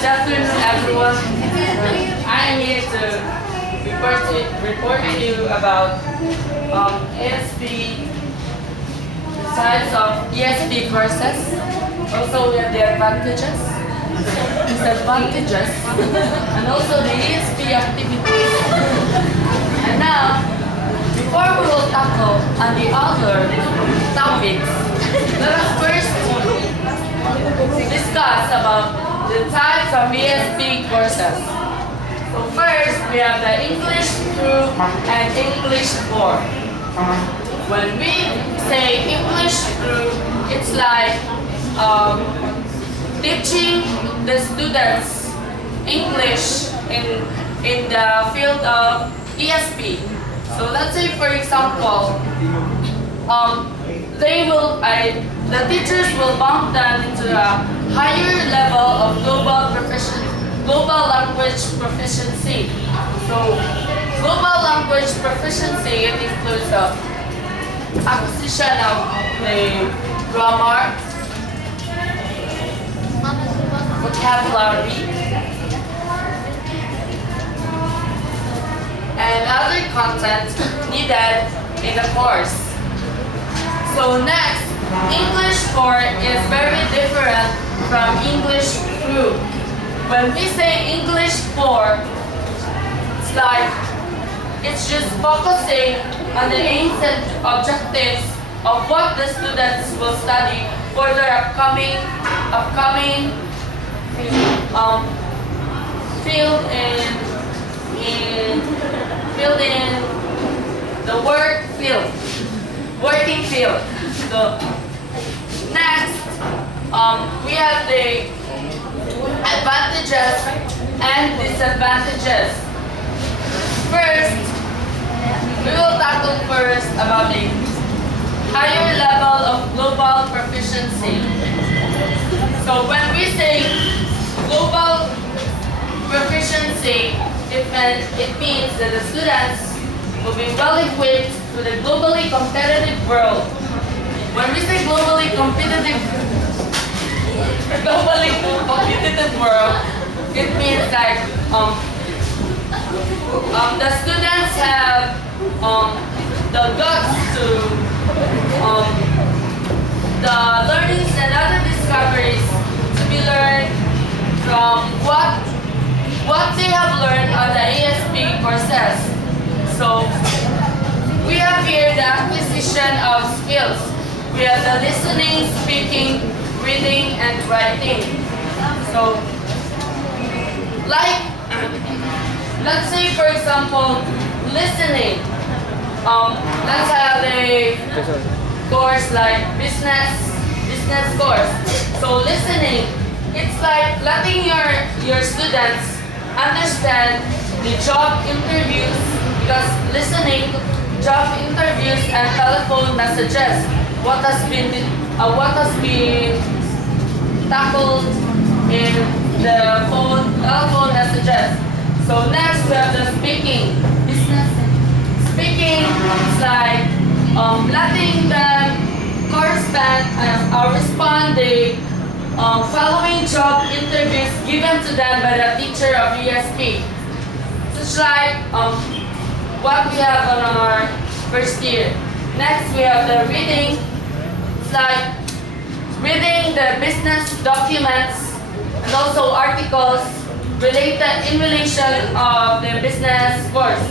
Good afternoon, everyone. I am here to report to you about ESP, types of ESP courses. Also, we have the advantages, disadvantages, and also the ESP activities. And now, before we will tackle on the other topics, let us first discuss about the types of ESP courses. So first, we have the English through and English for. When we say English through, it's like teaching the students English in the field of ESP. So let's say, for example, the teachers will bump them into a higher level of global language proficiency. So, global language proficiency, it includes the acquisition of the grammar, vocabulary, and other content needed in the course. So next, English for is very different from English through. When we say English for, it's just focusing on the aims and objectives of what the students will study for their upcoming field in the working field. So next, we have the advantages and disadvantages. First, we will tackle first about the higher level of global proficiency. So when we say global proficiency, it means that the students will be well equipped to the globally competitive world. When we say globally competitive world, it means like the students have the guts to the learnings and other discoveries to be learned from what they have learned on the ESP courses. So we have here the acquisition of skills. We have the listening, speaking, reading, and writing. So, let's say for example, listening. Let's have a course like business course. So listening, it's like letting your students understand the job interviews, because listening, job interviews, and telephone messages. What has been tackled in the telephone messages. So next we have the speaking. Speaking is like letting them respond the following job interviews given to them by the teacher of ESP. Such like what we have on our first year. Next we have the reading. It's like reading the business documents and also articles in relation of the business course.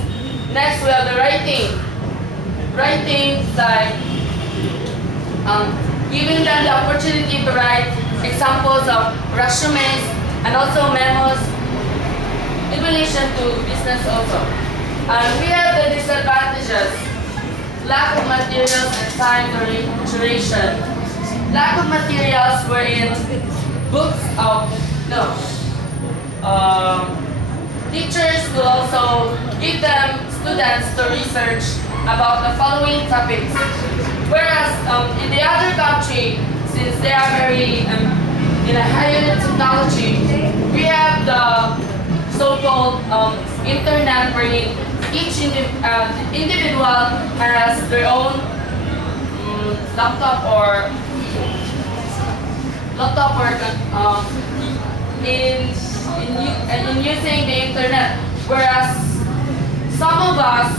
Next we have the writing. Writing is like giving them the opportunity to write examples of resumes and also memos in relation to business also. And we have the disadvantages. Lack of materials and time duration. Lack of materials wherein books teachers will also give them students to research about the following topics. Whereas in the other country, since they are very in a higher technology, we have the so-called internet wherein each individual has their own laptop or in in using the internet. Whereas some of us,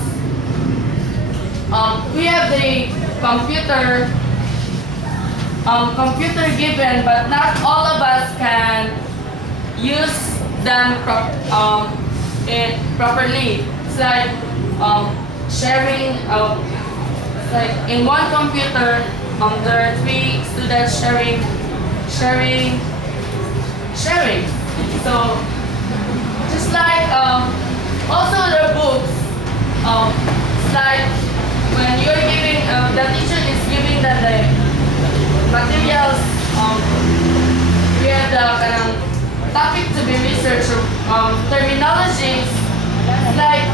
we have the computer given, but not all of us can use them properly. It's like sharing. It's like in one computer, there are 3 students sharing. So just like also the books. It's like when you're giving, the teacher is giving the materials. We have the topic to be researched. Terminologies. It's like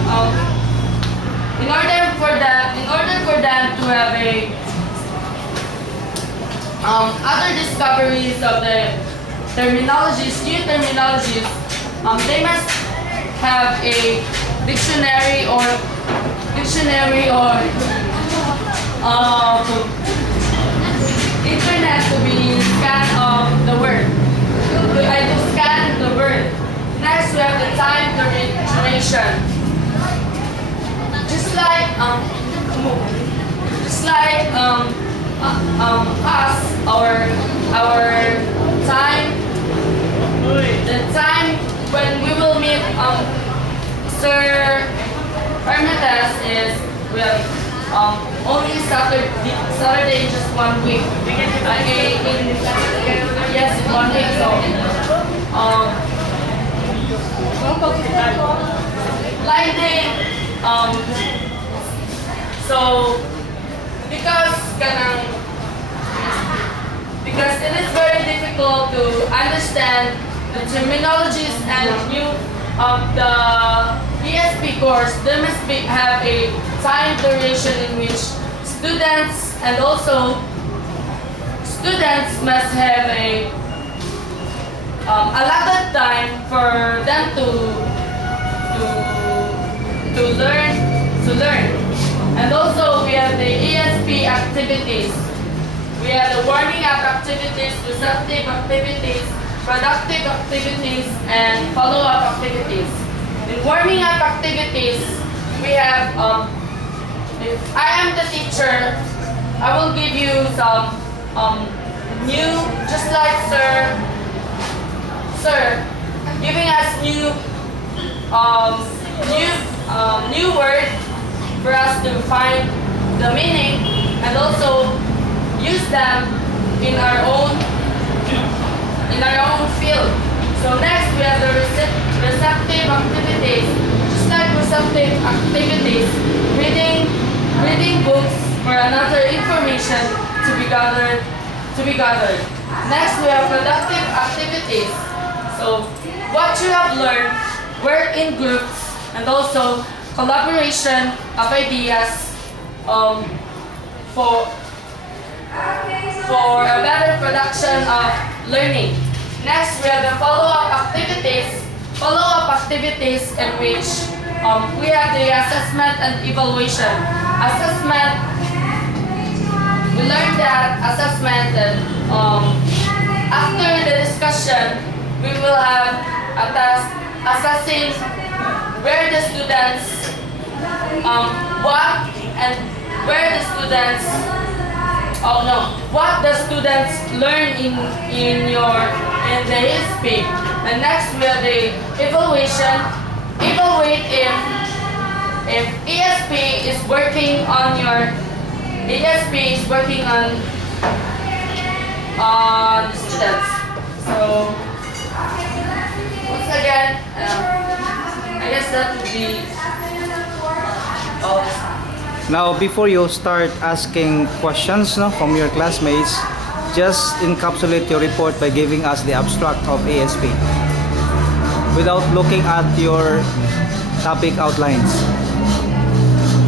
in order for them to have a other discoveries of the terminologies, new terminologies, they must have a dictionary or internet to be scan the word. To scan the word. Next, we have the time duration. Just like us, our time, the time when we will meet Sir Hermitas is only Saturday, just 1 week. Yes, 1 week. So like so because it is very difficult to understand the terminologies and new of the ESP course, there must have a time duration in which students must have a allotted time for them to learn. And also we have the ESP activities. We have the warming up activities, receptive activities, productive activities, and follow-up activities. In warming up activities, we have, if I am the teacher, I will give you some new, just like Sir, giving us new word for us to find the meaning and also use them in our own field. So next we have the receptive activities. Just like receptive activities, reading books for another information to be gathered. Next we have productive activities. So what you have learned, work in groups, and also collaboration of ideas for a better production of learning. Next, we have the follow-up activities in which we have the assessment and evaluation. Assessment, we learned that assessment that after the discussion, we will have a task assessing where the students, what the students learn in the ESP. And next we have the evaluation. Evaluate if ESP is working on the students. So once again, I guess that would be all. Now, before you start asking questions from your classmates, just encapsulate your report by giving us the abstract of ASP without looking at your topic outlines.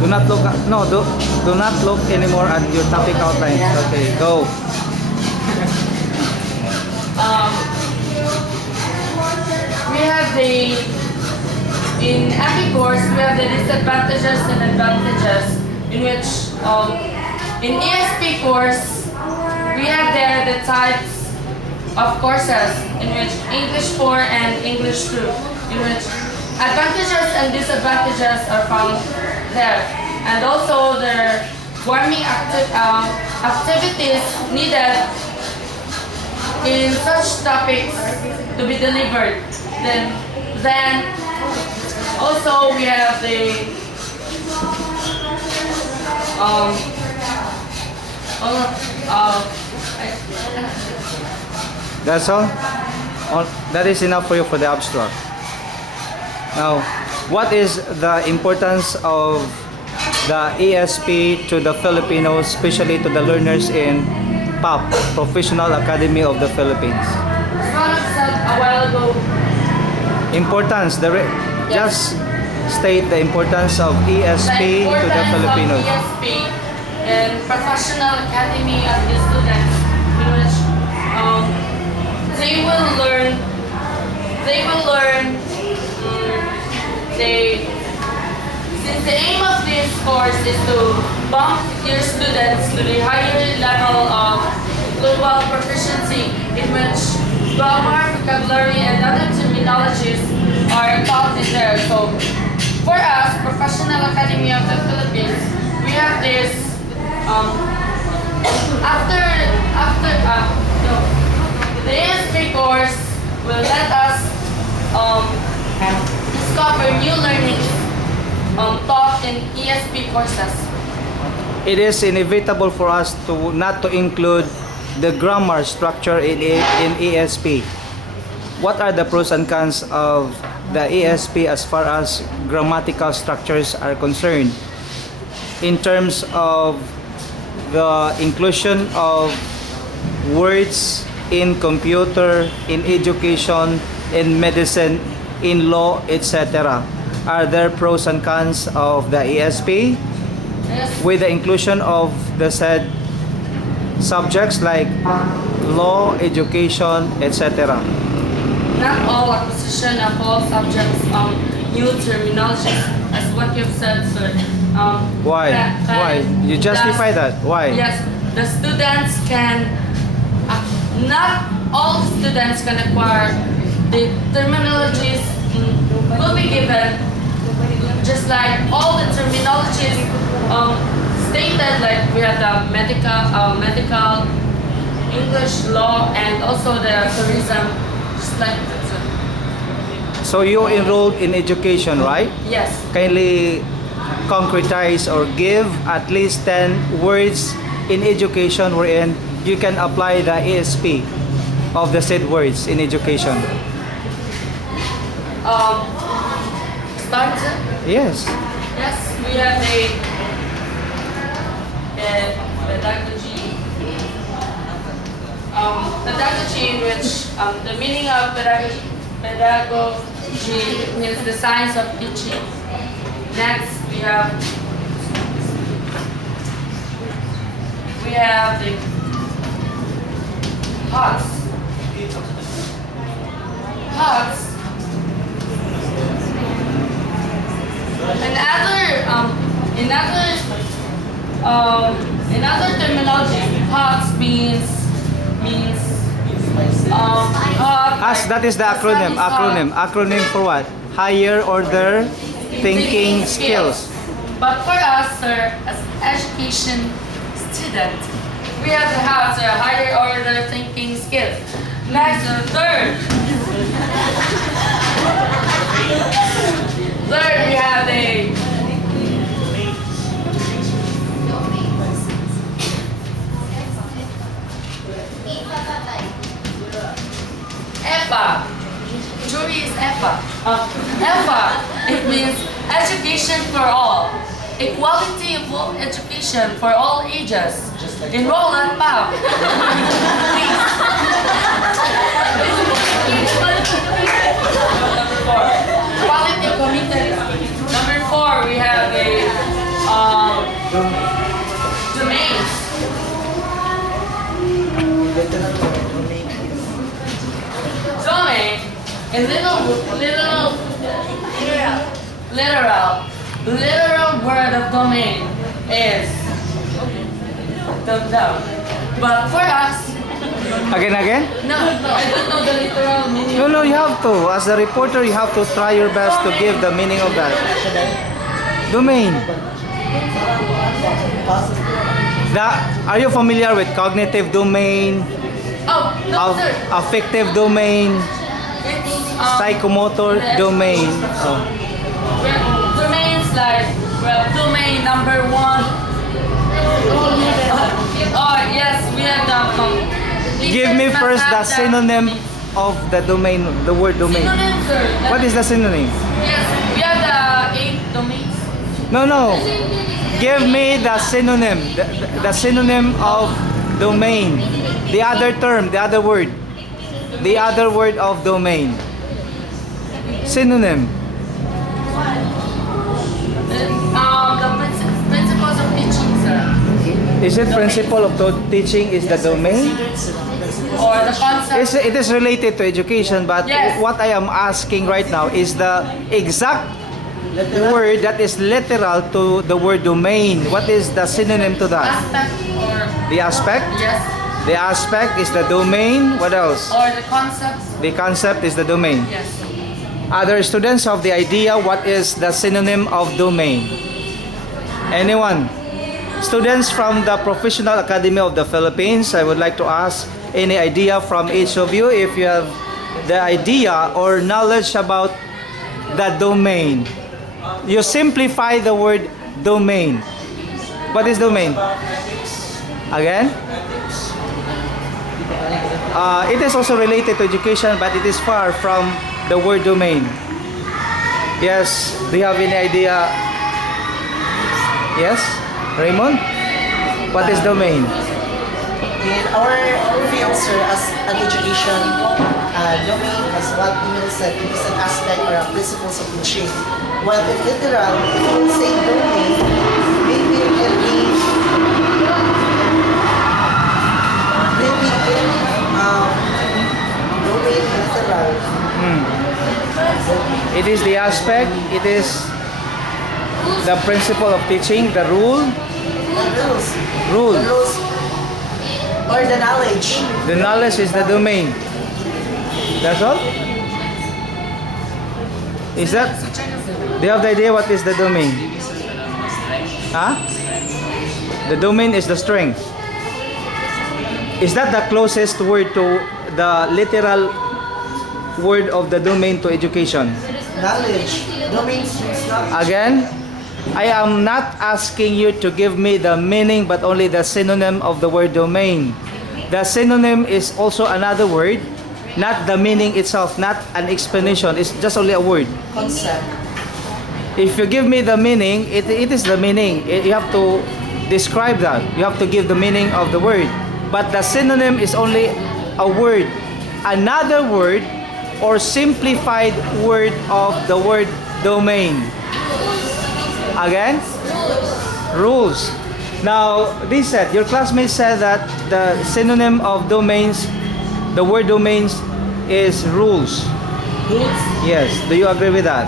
Do not look anymore at your topic outlines. Okay, go. We have in every course we have the disadvantages and advantages. In which, in ESP course, we have there the types of courses in which English 4 and English 2, in which advantages and disadvantages are found there. And also there are warming activities needed in such topics to be delivered. Then also we have the That's all? That is enough for you for the abstract. Now, what is the importance of the ESP to the Filipinos, especially to the learners in PAP, Professional Academy of the Philippines? Ronald said a while ago. Importance, just state the importance of ESP to the Filipinos. ESP and Professional Academy of the students, in which they will learn. Since the aim of this course is to bump your students to the higher level of global proficiency, in which grammar, vocabulary, and other terminologies are taught in there. So, for us, Professional Academy of the Philippines, we have this the ESP course will let us discover new learnings taught in ESP courses. It is inevitable for us to not to include the grammar structure in ESP. What are the pros and cons of the ESP as far as grammatical structures are concerned? In terms of the inclusion of words in computer, in education, in medicine, in law, etc. Are there pros and cons of the ESP Yes. with the inclusion of the said subjects like law, education, etc.? Not all acquisition of all subjects new terminologies, as what you've said, sir. Why? Why? You justify that. Why? Yes, the students can. Not all students can acquire the terminologies will be given, just like all the terminologies stated, like we have the medical, English law, and also the tourism, just like that. So you enrolled in education, right? Yes. Kindly concretize or give at least 10 words in education wherein you can apply the ESP of the said words in education. Start. Yes. Yes, we have a pedagogy. Pedagogy, in which the meaning of pedagogy is the science of teaching. Next, we have the HOTS. HOTS. In other terminology, HOTS means As that is the acronym. Acronym for what? Higher order thinking skills. But for us, sir, as education student, we have to have the higher order thinking skills. Next, the third. Third, we have the EPA. Jury is EPA. EPA, it means education for all. Equality of education for all ages. Enroll and PAP. Please. Number 4. Quality committed. Number 4, we have a domains. Domain, in literal word of domain is dumb. But for us, Again? No, I don't know the literal meaning. No, you have to. As a reporter, you have to try your best to give the meaning of that. Domain. Are you familiar with cognitive domain, Oh, no, sir. affective domain, It's, psychomotor domain? Oh. domains like, well, domain number 1. Oh, yes, we have the... Give me first the synonym of the domain, the word domain. Synonym, sir. What is the synonym? Yes, we have the 8 domains. No. Give me the synonym. The synonym of domain. The other term, the other word. The other word of domain. Synonym. The principles of teaching, sir. Is it principle of teaching is the domain? Or the concept. It is related to education, but Yes. what I am asking right now is the exact word that is literal to the word domain. What is the synonym to that? Aspect or... The aspect? Yes. The aspect is the domain. What else? Or the concept. The concept is the domain. Yes. Other students have the idea what is the synonym of domain? Anyone? Students from the Professional Academy of the Philippines, I would like to ask any idea from each of you if you have the idea or knowledge about the domain. You simplify the word domain. What is domain? Again? It is also related to education, but it is far from the word domain. Yes, do you have any idea? Yes, Raymond? What is domain? In our field, sir, as an education, domain, as what Emil said, it is an aspect or a principles of teaching. While in literal, if you say domain, maybe it can be domain literal. It is the aspect, it is the principle of teaching, the rule, The rule. rules, or the knowledge. The knowledge is the domain. That's all? Is that? Do you have the idea what is the domain? Huh? The domain is the strength. Is that the closest word to the literal word of the domain to education? Knowledge. Domain means knowledge. Again, I am not asking you to give me the meaning but only the synonym of the word domain. The synonym is also another word, not the meaning itself, not an explanation. It's just only a word. Concept. If you give me the meaning, it is the meaning. You have to describe that. You have to give the meaning of the word. But the synonym is only a word, another word or simplified word of the word domain. Again? Rules. Now, this said, your classmates said that the synonym of domains, the word domains is rules. Rules. Yes, do you agree with that?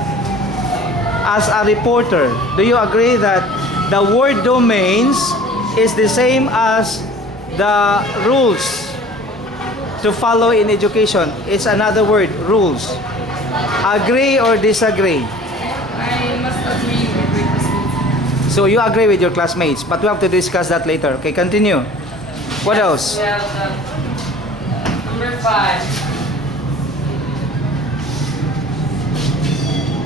As a reporter, do you agree that the word domains is the same as the rules to follow in education? It's another word, rules. Agree or disagree? I must agree with So you agree with your classmates, but we have to discuss that later. Okay, continue. What else? We have number 5.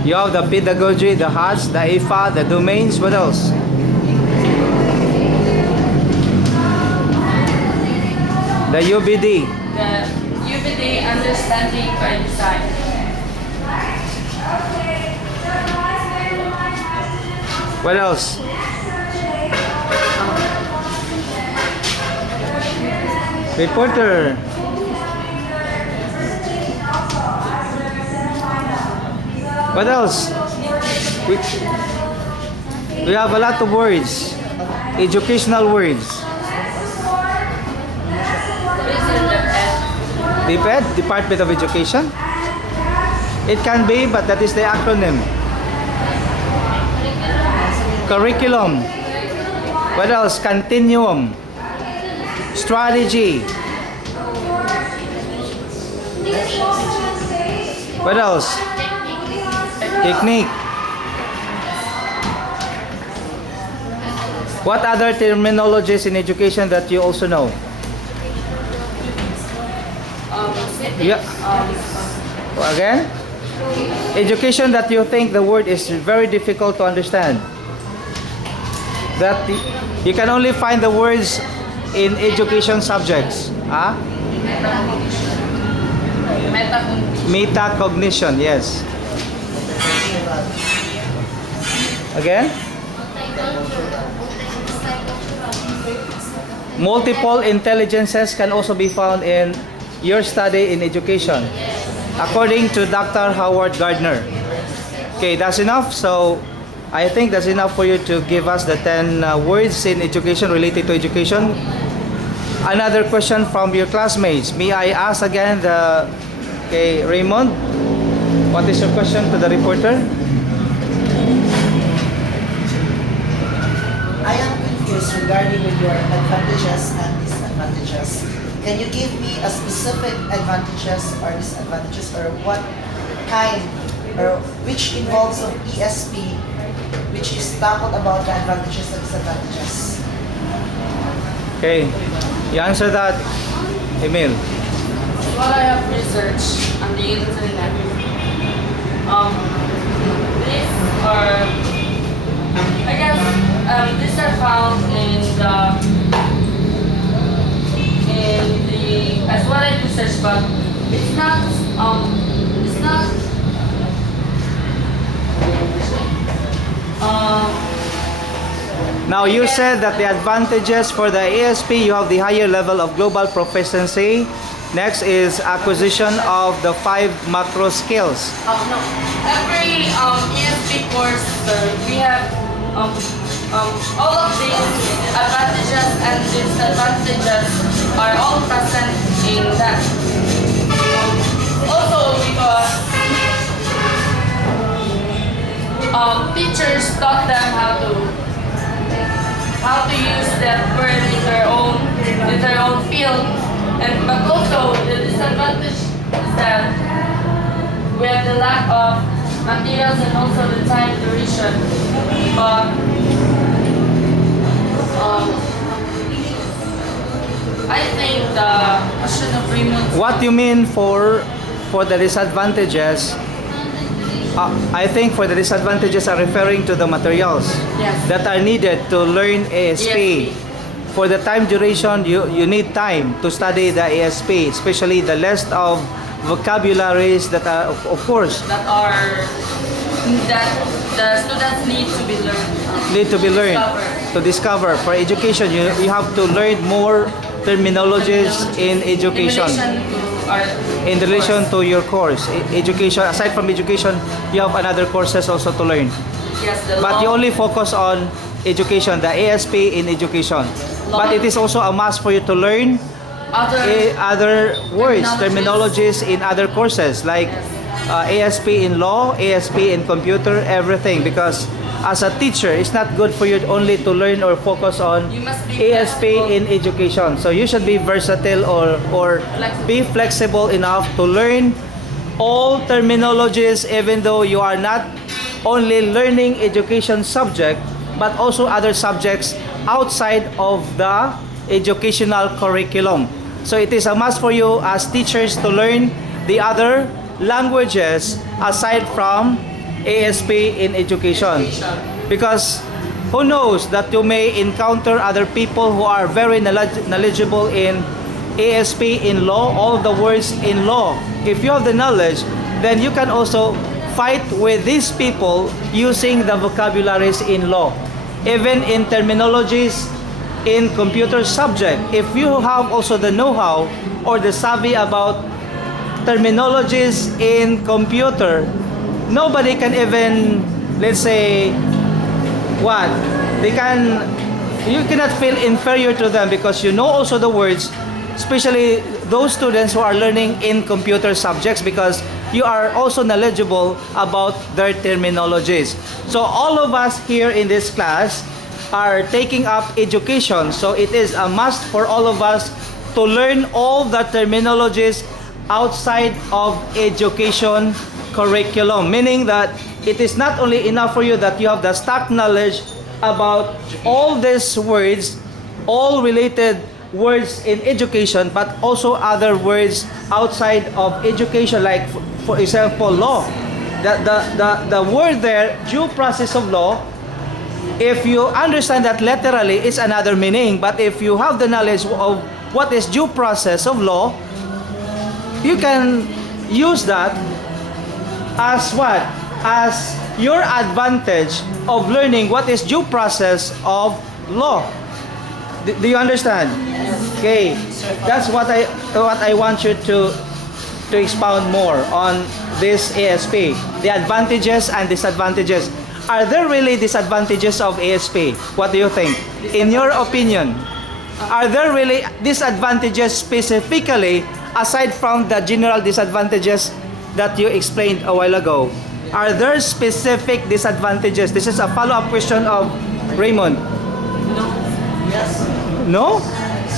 You have the pedagogy, the HATS, the IFA, the domains. What else? The UBD. The UBD, understanding by design. What else? Reporter. What else? We have a lot of words. Educational words. DepEd, Department of Education. It can be, but that is the acronym. Curriculum. What else? Continuum. Strategy. What else? Technique. What other terminologies in education that you also know? Yeah. Again? Education that you think the word is very difficult to understand. That you can only find the words in education subjects. Ah? Metacognition, yes. Again? Multiple intelligences can also be found in your study in education, according to Dr. Howard Gardner. Okay, that's enough. So I think that's enough for you to give us the 10 words in education related to education. Another question from your classmates. May I ask again okay, Raymond, what is your question to the reporter? I am confused regarding with your advantages and disadvantages. Can you give me a specific advantages or disadvantages, or what kind or which involves of ESP, which is tackled about the advantages and disadvantages? Okay, you answer that, Emil. What I have researched on the internet, these are, I guess, these are found in the, as what I researched, but it's not, Now you said that the advantages for the ASP, you have the higher level of global proficiency. Next is acquisition of the 5 macro skills. no. Every ESP course, we have all of these advantages and disadvantages are all present in that. Also because teachers taught them how to use that word in their own field. And but also the disadvantage is that we have the lack of materials and also the time duration. But I think the question of Raymond. What you mean for the disadvantages? I think for the disadvantages are referring to the materials Yes. that are needed to learn ASP. ESP. For the time duration, you need time to study the ASP, especially the list of vocabularies that are, of course, that the students need to be learned. need to be learned to discover. For education, you have to learn more terminologies in education. In relation to your course. Education, aside from education, you have other courses also to learn. Yes, the But you law. only focus on education, the ASP in education. But it is also a must for you to learn other words, terminologies in other courses like ASP in law, ASP in computer, everything. Because as a teacher, it's not good for you only to learn or focus on You must be ASP in education. So you should be versatile or be flexible enough to learn all terminologies, even though you are not only learning education subject, but also other subjects outside of the educational curriculum. So it is a must for you as teachers to learn the other languages aside from ASP in education. Because who knows that you may encounter other people who are very knowledgeable in ASP in law, all the words in law. If you have the knowledge, then you can also fight with these people using the vocabularies in law. Even in terminologies in computer subject, if you have also the know-how or the savvy about terminologies in computer, nobody can even, let's say, what? You cannot feel inferior to them because you know also the words, especially those students who are learning in computer subjects, because you are also knowledgeable about their terminologies. So all of us here in this class are taking up education. So it is a must for all of us to learn all the terminologies outside of education curriculum, meaning that it is not only enough for you that you have the stock knowledge about all these words, all related words in education, but also other words outside of education, like for example law. The word there, due process of law, if you understand that literally, it's another meaning. But if you have the knowledge of what is due process of law, you can use that as what? As your advantage of learning what is due process of law. Do you understand? Okay, that's what I want you to expound more on this ASP. The advantages and disadvantages. Are there really disadvantages of ASP? What do you think? In your opinion, are there really disadvantages specifically aside from the general disadvantages that you explained a while ago? Are there specific disadvantages? This is a follow-up question of Raymond. Yes. No?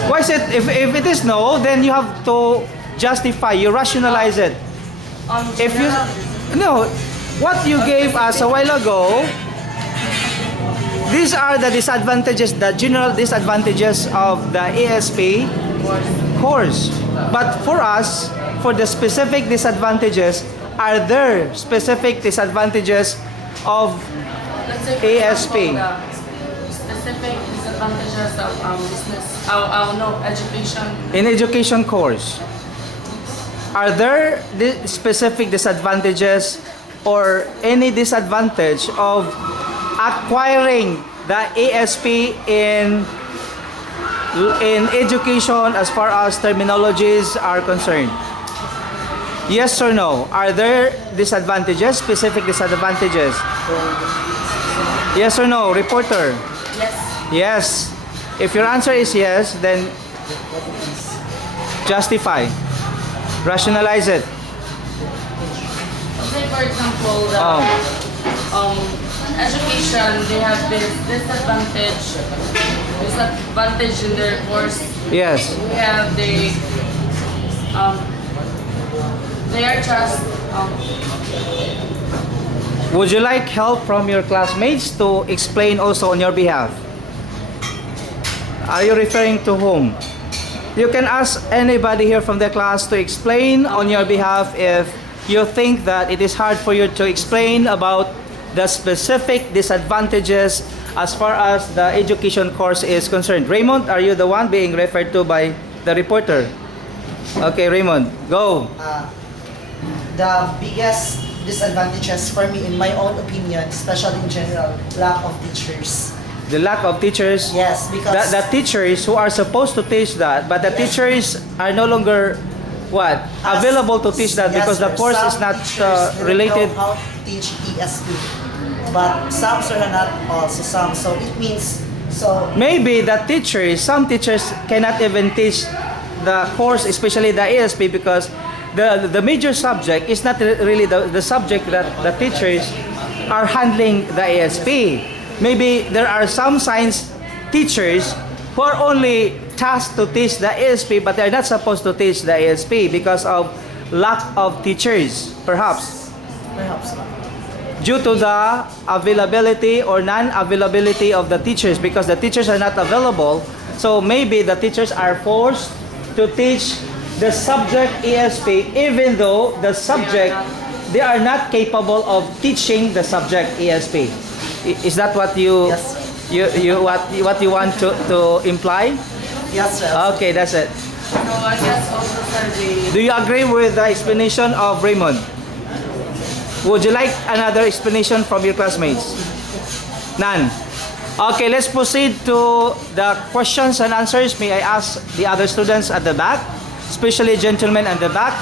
Why is it? If it is no, then you have to justify, you rationalize it. If you no, what you gave us a while ago, these are the disadvantages, the general disadvantages of the ASP course. But for us, for the specific disadvantages, are there specific disadvantages of Let's say, for ASP? example, the specific disadvantages of business, no, education. In education course? Are there specific disadvantages or any disadvantage of acquiring the ASP in education as far as terminologies are concerned? Yes or no? Are there disadvantages, specific disadvantages? Yes or no, reporter? Yes. Yes. If your answer is yes, then justify. Rationalize it. Say for example, the education, they have this disadvantage in their course. Yes. We have they are just Would you like help from your classmates to explain also on your behalf? Are you referring to whom? You can ask anybody here from the class to explain on your behalf if you think that it is hard for you to explain about the specific disadvantages as far as the education course is concerned. Raymond, are you the one being referred to by the reporter? Okay, Raymond, go. The biggest disadvantages for me, in my own opinion, especially in general, lack of teachers. The lack of teachers. Yes, because The teachers who are supposed to teach that, but the teachers are no longer what available to teach that yes, because the sir, course some is not teachers don't related. know how to teach ESP, but some are not also some. So it means Maybe the teachers, some teachers cannot even teach the course, especially the ASP, because the major subject is not really the subject that the teachers are handling the ASP. Maybe there are some science teachers who are only tasked to teach the ASP, but they're not supposed to teach the ASP because of lack of teachers, perhaps. perhaps Due to the availability or non-availability of the teachers, because the teachers are not available, so maybe the teachers are forced to teach the subject ESP even though the subject, they are not capable of teaching the subject ESP. Is that what you Yes. what you want to imply? yes, sir. Okay, that's it. so I guess also sir Do you agree with the explanation of Raymond? Would you like another explanation from your classmates? None. Okay, let's proceed to the questions and answers. May I ask the other students at the back, especially gentlemen at the back?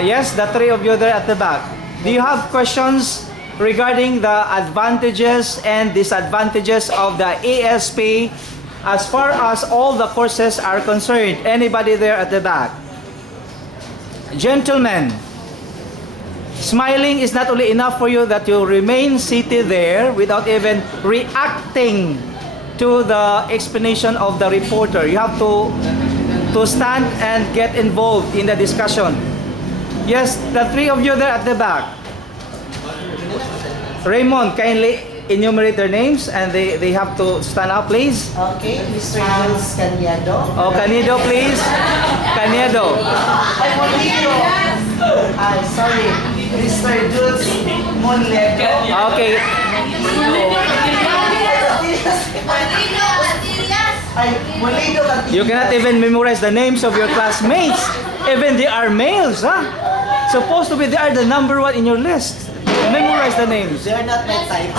Yes, the three of you there at the back. Do you have questions regarding the advantages and disadvantages of the ASP as far as all the courses are concerned? Anybody there at the back? Gentlemen, smiling is not only enough for you that you remain seated there without even reacting to the explanation of the reporter. You have to to stand and get involved in the discussion. Yes, the three of you there at the back. Raymond, kindly enumerate their names and they have to stand up, please. Okay, Mr. Jules Cañedo. Oh, Canedo, please. Canedo. Ay, Molido. Ay, sorry. Mr. Jules Monledo. Okay. Ay, Molido. You cannot even memorize the names of your classmates. Even they are males, huh? Supposed to be they are the number one in your list. Memorize the names. They are not my type.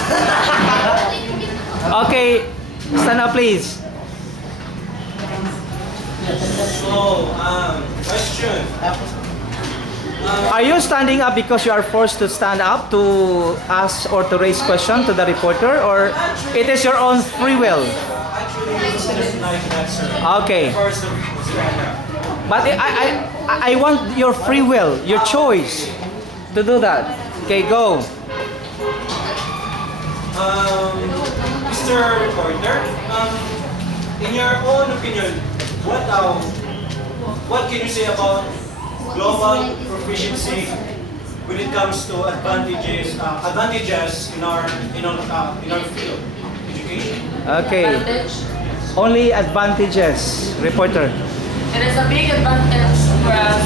Okay, stand up, please. So, question. Are you standing up because you are forced to stand up to ask or to raise question to the reporter, or it is your own free will? Actually, it's just like that, sir. Okay, First of all, but I want your free will, your choice to do that. Okay, go. Mr. Reporter, in your own opinion, what can you say about global proficiency when it comes to advantages in our field, education? Okay, Advantage. only advantages, reporter. It is a big advantage for us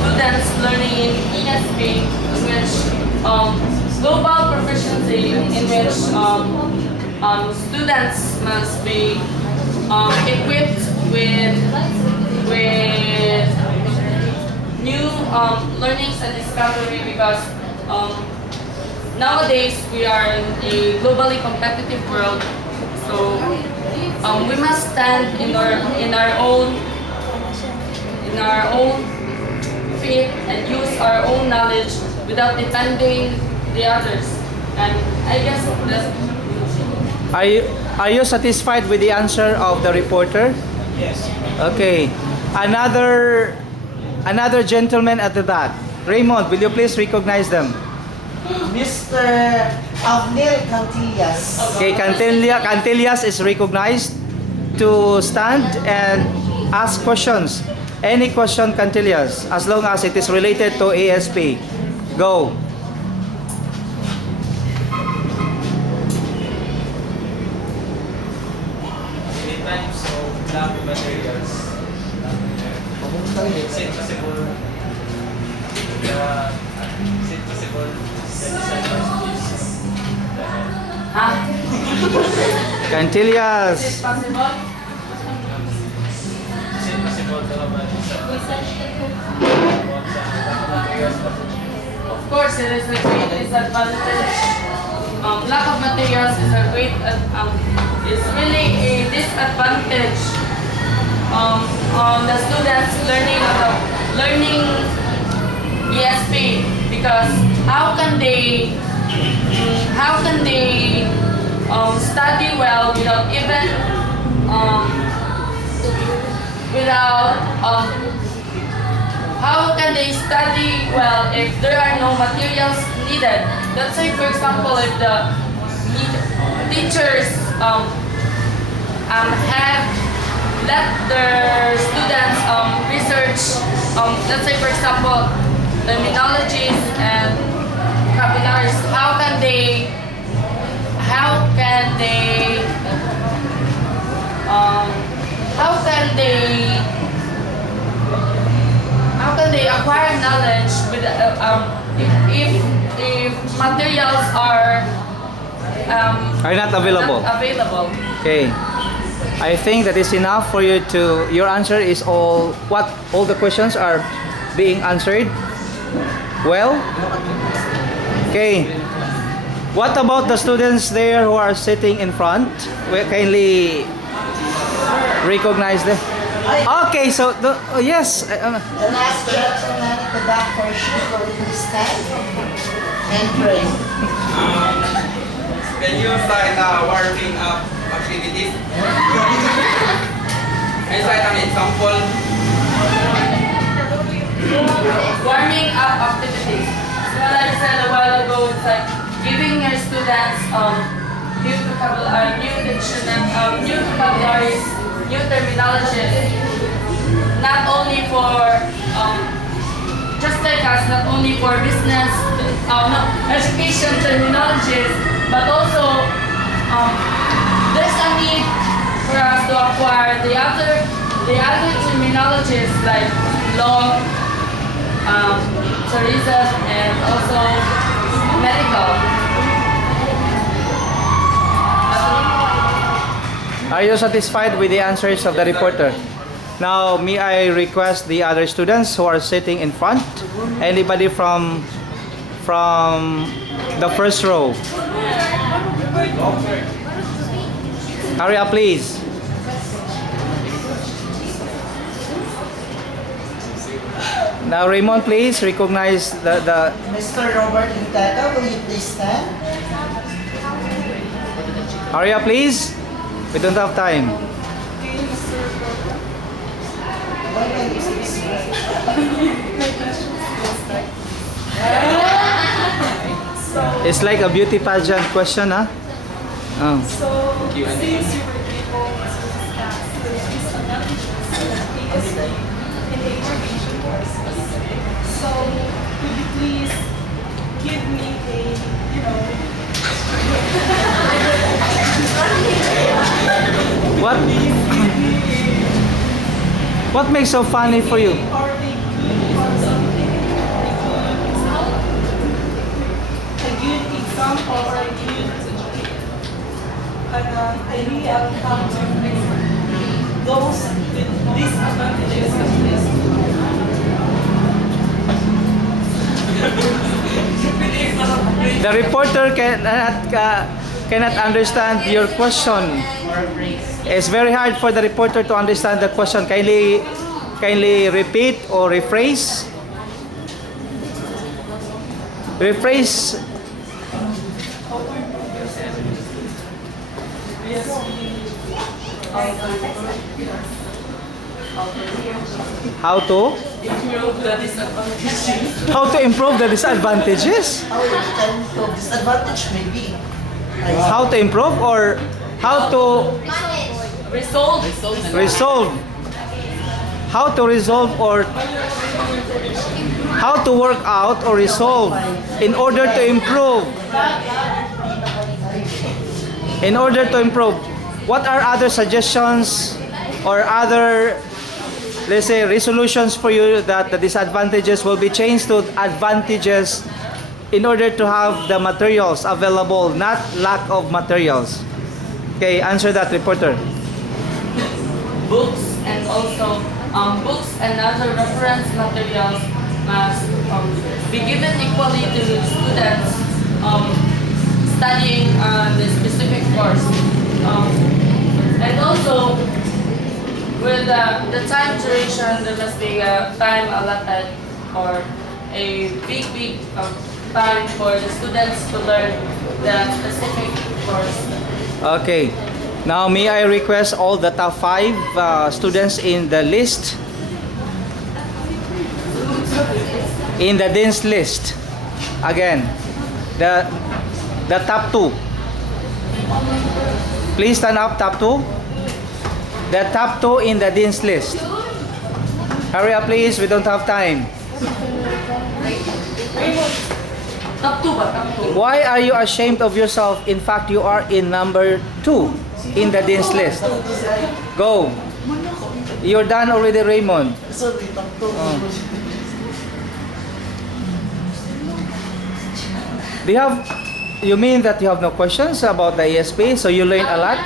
students learning in ESP, in which global proficiency, in which students must be equipped with new learnings and discovery, because nowadays we are in a globally competitive world. So we must stand in our own feet and use our own knowledge without depending the others. And I guess that's Are you satisfied with the answer of the reporter? Yes. Okay. Another gentleman at the back. Raymond, will you please recognize them? Mr. Avnil Cantillas. Okay, Cantillas is recognized to stand and ask questions. Any question, Cantillas, as long as it is related to ASP. Go. Many types of lab materials. Synthesizable. Cantillas. is it possible. Of course, it is a great disadvantage. Lack of materials is a great, is really a disadvantage on the students learning ESP, because how can they study well how can they study well if there are no materials needed? Let's say, for example, if the teachers have let their students research, let's say, for example, terminologies and vocabularies, how can they acquire knowledge with if materials are Not available. not available? Okay. I think that is enough for you to. Your answer is all the questions are being answered. Well. Okay. What about the students there who are sitting in front? We kindly recognize them. Okay, so yes. The last gentleman at the back portion will please stand and pray. Can you cite warming up activities? Can you cite an example? Warming up activities. So what I said a while ago, it's like giving your students new vocabulary, new dictionary, new vocabularies, new terminologies. not only for just like us, not only for business, no, education terminologies, but also there's a need for us to acquire the other terminologies like law, tourism, and also medical. Are you satisfied with the answers of the reporter? Now, may I request the other students who are sitting in front? Anybody from the first row? Hurry up, please. Now, Raymond, please recognize the Mr. Robert Intega, will you please stand? hurry up, please. We don't have time. It's like a beauty pageant question, huh? Oh. So, since you were able to discuss the disadvantages of ASD in the aggregation courses, so could you please give me a, What makes so funny for you? or a good or something, a good example or a good idea of how to those disadvantages of this. The reporter cannot understand your question. It's very hard for the reporter to understand the question. Kindly repeat or rephrase. Rephrase. How to? How to improve the disadvantages? How you can improve disadvantage maybe? How to improve or how to resolve? How to resolve or how to work out or resolve in order to improve? In order to improve, what are other suggestions or other, let's say, resolutions for you that the disadvantages will be changed to advantages in order to have the materials available, not lack of materials? Okay, answer that, reporter. Books and also books and other reference materials must be given equally to students studying the specific course. And also, with the time duration, there must be a time allotted or a big time for the students to learn the specific course. Okay. Now, may I request all the top 5 students in the list? In the dean's list. Again, the top 2. Please stand up, top 2. The top 2 in the dean's list. Hurry up, please. We don't have time. Top 2 ba? Top 2. Why are you ashamed of yourself? In fact, you are in number 2 in the dean's list. Go. You're done already, Raymond. Sorry, Dr. Do you have? You mean that you have no questions about the ESP? So you learn a lot?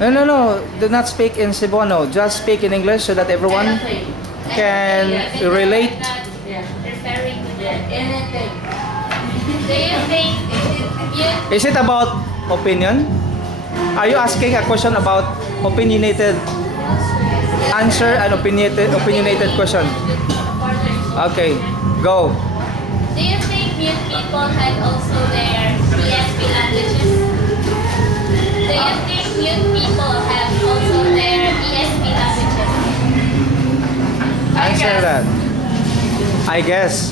No. Do not speak in Cebuano. Just speak in English so that everyone can relate. Yeah. Referring to Yeah. Anything. do you think you Is it about opinion? Are you asking a question about opinionated answer and opinionated question? Okay, go. do you think mute people had also their ESP languages? Do you think mute people have also their ESP languages? Answer that. I guess.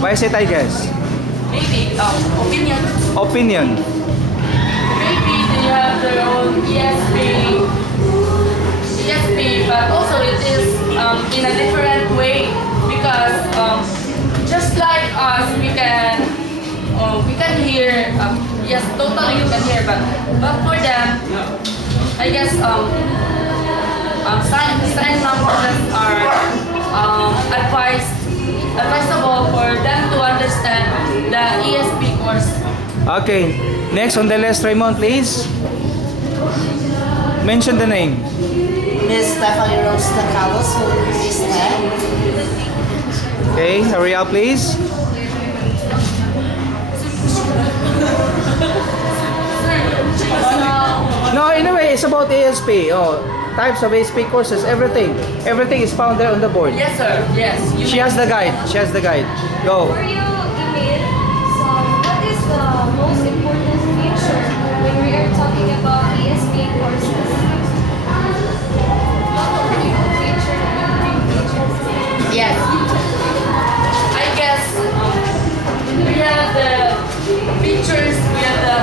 Why is it I guess? Maybe opinion. Opinion. Maybe they have their own ESP but also it is in a different way because just like us, we can hear. Yes, totally you can hear, but for them, I guess sign languages are advisable for them to understand the ESP course. Okay, next on the list, Raymond, please. Mention the name. Miss Stephanie Rose Tacalos will please stand. Okay, hurry up, please. No, anyway, it's about ASP. Oh, types of ASP courses, everything. Everything is found there on the board. Yes, sir. Yes. She has the guide. She has the guide. Go. For you, Emil, so what is the most important feature when we are talking about ESP courses? What are the feature and main features? Yes. I guess we have the features, we have the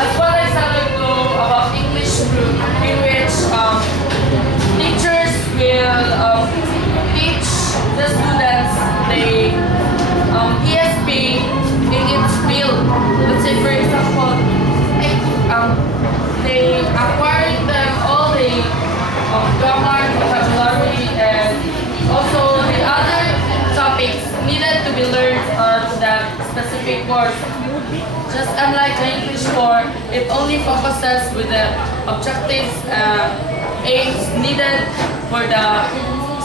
as what I said ago about English group, in which teachers will teach the students the ESP in its field. Let's say for example, they acquiring them all the grammar, vocabulary, and also the other topics needed to be learned on that specific course. Just unlike the English core, it only focuses with the objectives and aims needed for the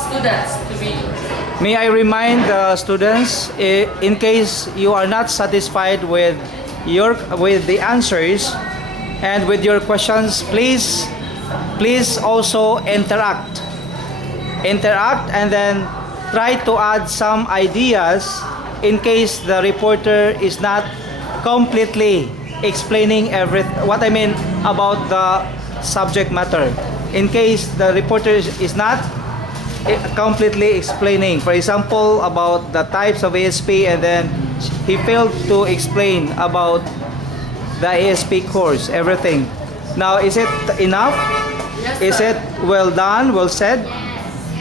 students to be. May I remind the students, in case you are not satisfied with the answers and with your questions, please also interact and then try to add some ideas in case the reporter is not completely explaining what I mean about the subject matter. In case the reporter is not completely explaining, for example, about the types of ASP, and then he failed to explain about the ASP course, everything. Now, is it enough? Yes, Is sir. it well done, well said?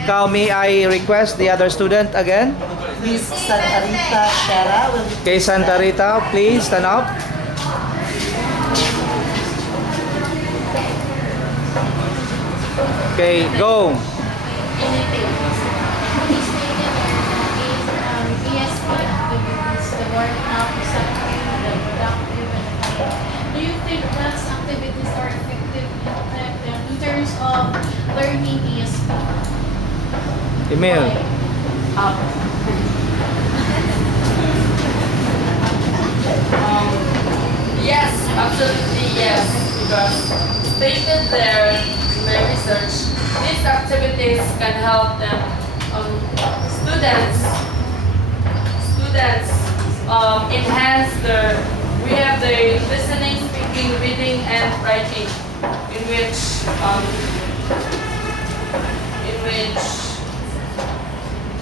Now, may I request the other student again? Miss Santa Rita Shara will Okay, Santa Rita, please stand up. Okay, go. Do you think class activities are effective in terms of learning ESP? Emil. Yes, absolutely yes. Because stated there in my research, these activities can help them students enhance their. We have the listening, speaking, reading, and writing, in which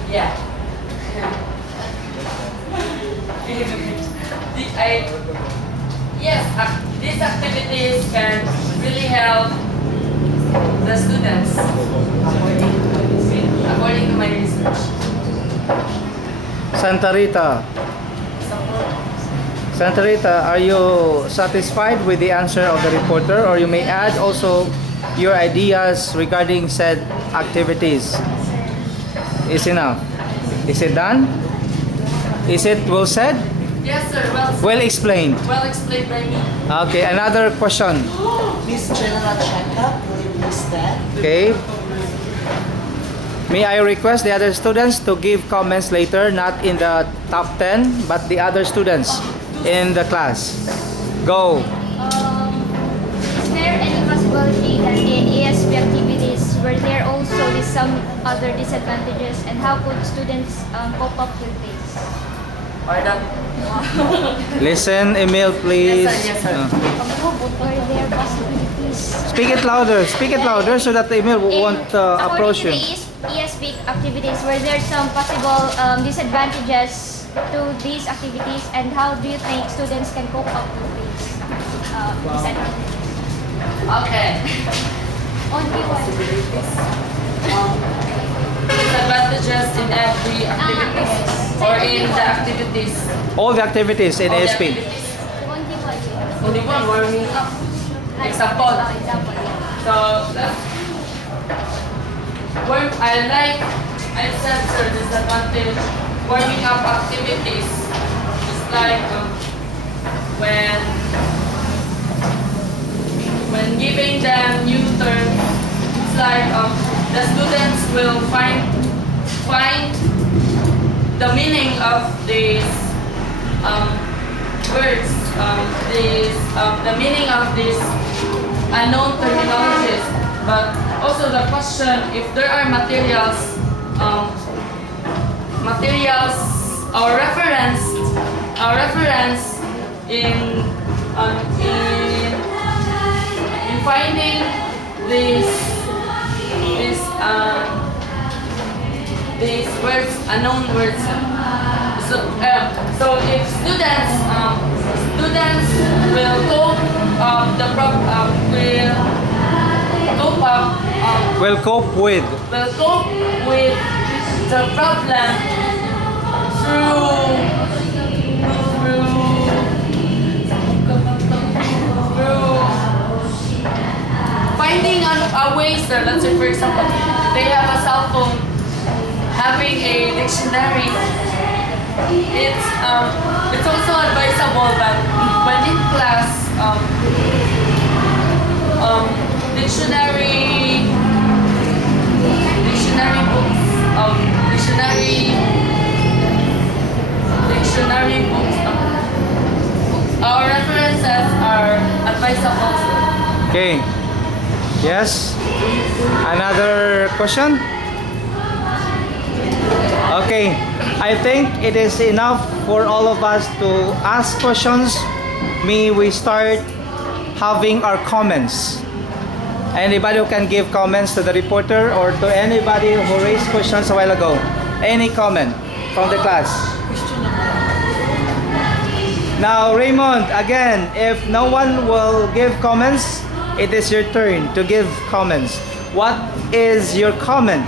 yeah. These activities can really help the students, according to my research. Santa Rita, are you satisfied with the answer of the reporter, or you may add also your ideas regarding said activities? Is enough? Is it done? Is it well said? Yes, sir. Well explained. Well explained by me. Okay, another question. Miss General Checkup will please stand. Okay. May I request the other students to give comments later, not in the top 10, but the other students in the class. Go. Is there any possibility that in ESP activities were there also some other disadvantages, and how could students cope up with this? Pardon? Listen, Emil, please. Yes, sir. Yes, sir. Were there possibilities? Speak it louder so that Emil won't approach you. According to the ESP activities, were there some possible disadvantages to these activities, and how do you think students can cope up with these disadvantages? Okay. Only one. Disadvantages in every activities or in the activities. All the activities in All the ASP. activities. Only one. Only one warming up. Example. Example, yeah. So let's I said sir, disadvantage warming up activities. It's like when giving them new terms, it's like the students will find the meaning of these words, the meaning of these unknown terminologies. But also the question if there are materials our reference in finding these words, unknown words. So if students will cope Will cope with. will cope with the problem through finding a way, sir. Let's say, for example, they have a cell phone, having a dictionary. It's also advisable that when in class, dictionary books, our references are advisable. Okay. Yes. Another question? Okay. I think it is enough for all of us to ask questions. May we start having our comments. Anybody who can give comments to the reporter or to anybody who raised questions a while ago. Any comment from the class? Now, Raymond, again, if no one will give comments, it is your turn to give comments. What is your comment?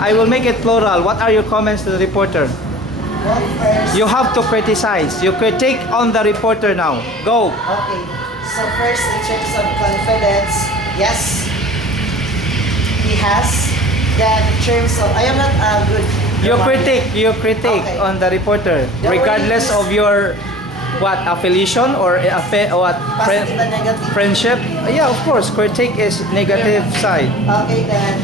I will make it plural. What are your comments to the reporter? Well, first, You have to criticize. You critique on the reporter now. Go. okay. So first, in terms of confidence, yes, he has. Then in terms of, I am not a good You grammar. critique Okay. on the reporter, The regardless word of your affiliation or Positive and negative. friendship. Yeah, of course, critique is negative side. Okay, then